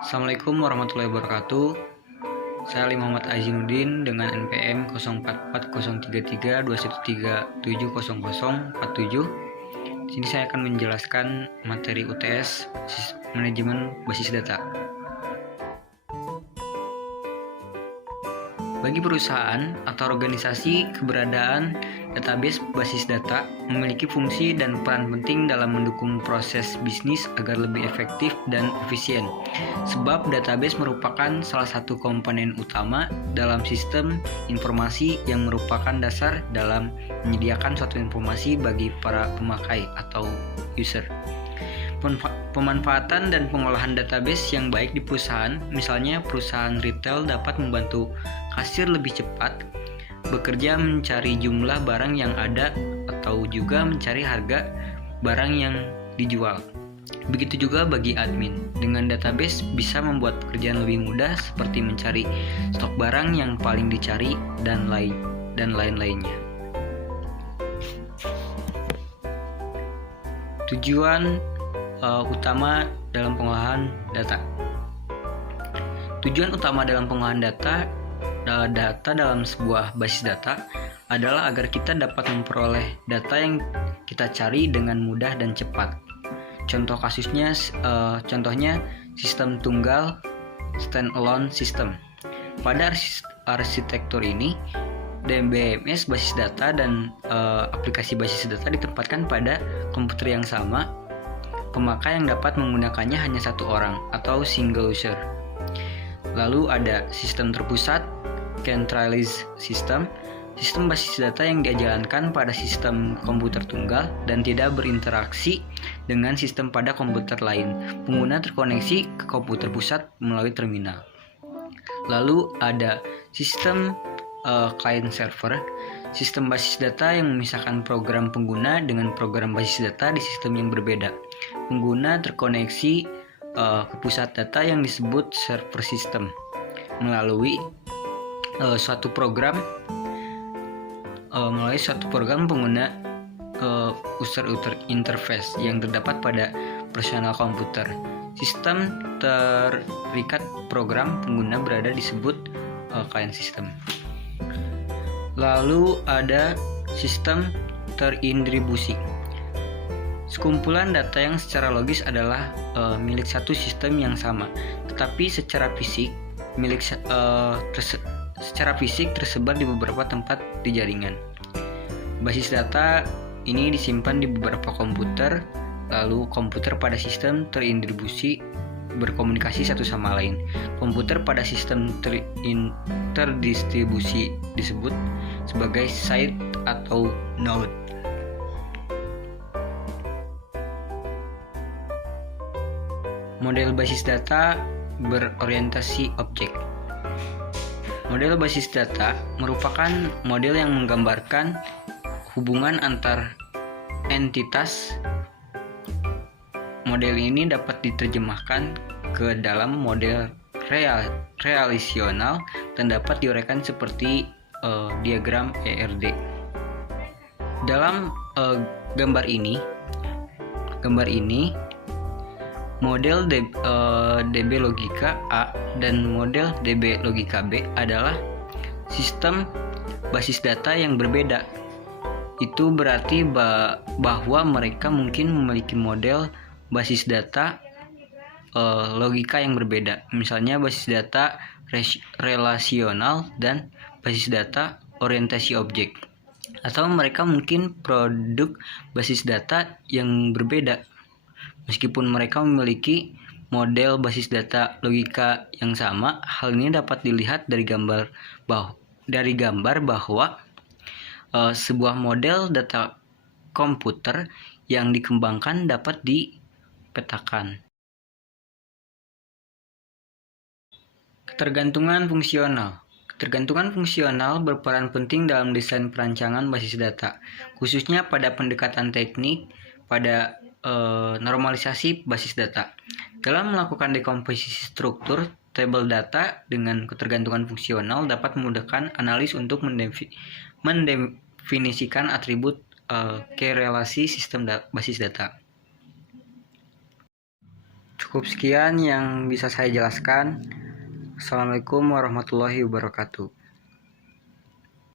Assalamualaikum warahmatullahi wabarakatuh. Saya Ali Muhammad Azinuddin dengan NPM 04403321370047. Di sini saya akan menjelaskan materi UTS Manajemen Basis Data. Bagi perusahaan atau organisasi, keberadaan database basis data memiliki fungsi dan peran penting dalam mendukung proses bisnis agar lebih efektif dan efisien. Sebab database merupakan salah satu komponen utama dalam sistem informasi yang merupakan dasar dalam menyediakan suatu informasi bagi para pemakai atau user. Pemanfaatan dan pengolahan database yang baik di perusahaan, misalnya perusahaan retail dapat membantu kasir lebih cepat bekerja mencari jumlah barang yang ada atau juga mencari harga barang yang dijual. Begitu juga bagi admin. Dengan database bisa membuat pekerjaan lebih mudah seperti mencari stok barang yang paling dicari dan lain-lainnya. Tujuan utama dalam pengolahan data. Tujuan utama dalam pengolahan data dalam sebuah basis data adalah agar kita dapat memperoleh data yang kita cari dengan mudah dan cepat. Contohnya sistem tunggal standalone system. Pada arsitektur ini, DBMS basis data dan aplikasi basis data ditempatkan pada komputer yang sama. Pemakai yang dapat menggunakannya hanya satu orang atau single user. Lalu ada sistem terpusat, centralized system, sistem basis data yang dijalankan pada sistem komputer tunggal dan tidak berinteraksi dengan sistem pada komputer lain. Pengguna terkoneksi ke komputer pusat melalui terminal. Lalu ada sistem client server, sistem basis data yang memisahkan program pengguna dengan program basis data di sistem yang berbeda. Pengguna terkoneksi ke pusat data yang disebut server system melalui suatu program pengguna user interface yang terdapat pada personal komputer. Sistem terikat program pengguna berada disebut client system. Lalu ada sistem terintribusi. Sekumpulan data yang secara logis adalah milik satu sistem yang sama, tetapi secara fisik tersebar di beberapa tempat di jaringan. Basis data ini disimpan di beberapa komputer, lalu komputer pada sistem terintribusi berkomunikasi satu sama lain. Komputer pada sistem terdistribusi disebut sebagai site atau node. Model basis data berorientasi objek. Model basis data merupakan model yang menggambarkan hubungan antar entitas. Model ini dapat diterjemahkan ke dalam model relasional dan dapat diuraikan seperti diagram ERD. Dalam gambar ini model DB logika A dan model DB logika B adalah sistem basis data yang berbeda. Itu berarti bahwa mereka mungkin memiliki model basis data logika yang berbeda. Misalnya basis data relasional dan basis data orientasi objek. Atau mereka mungkin produk basis data yang berbeda. Meskipun mereka memiliki model basis data logika yang sama, hal ini dapat dilihat dari gambar bahwa sebuah model data komputer yang dikembangkan dapat dipetakan. Ketergantungan fungsional. Ketergantungan fungsional berperan penting dalam desain perancangan basis data, khususnya pada pendekatan teknik pada normalisasi basis data. Dalam melakukan dekomposisi struktur tabel data dengan ketergantungan fungsional dapat memudahkan analis untuk mendefinisikan atribut korelasi sistem basis data. Cukup sekian yang bisa saya jelaskan. Assalamualaikum warahmatullahi wabarakatuh.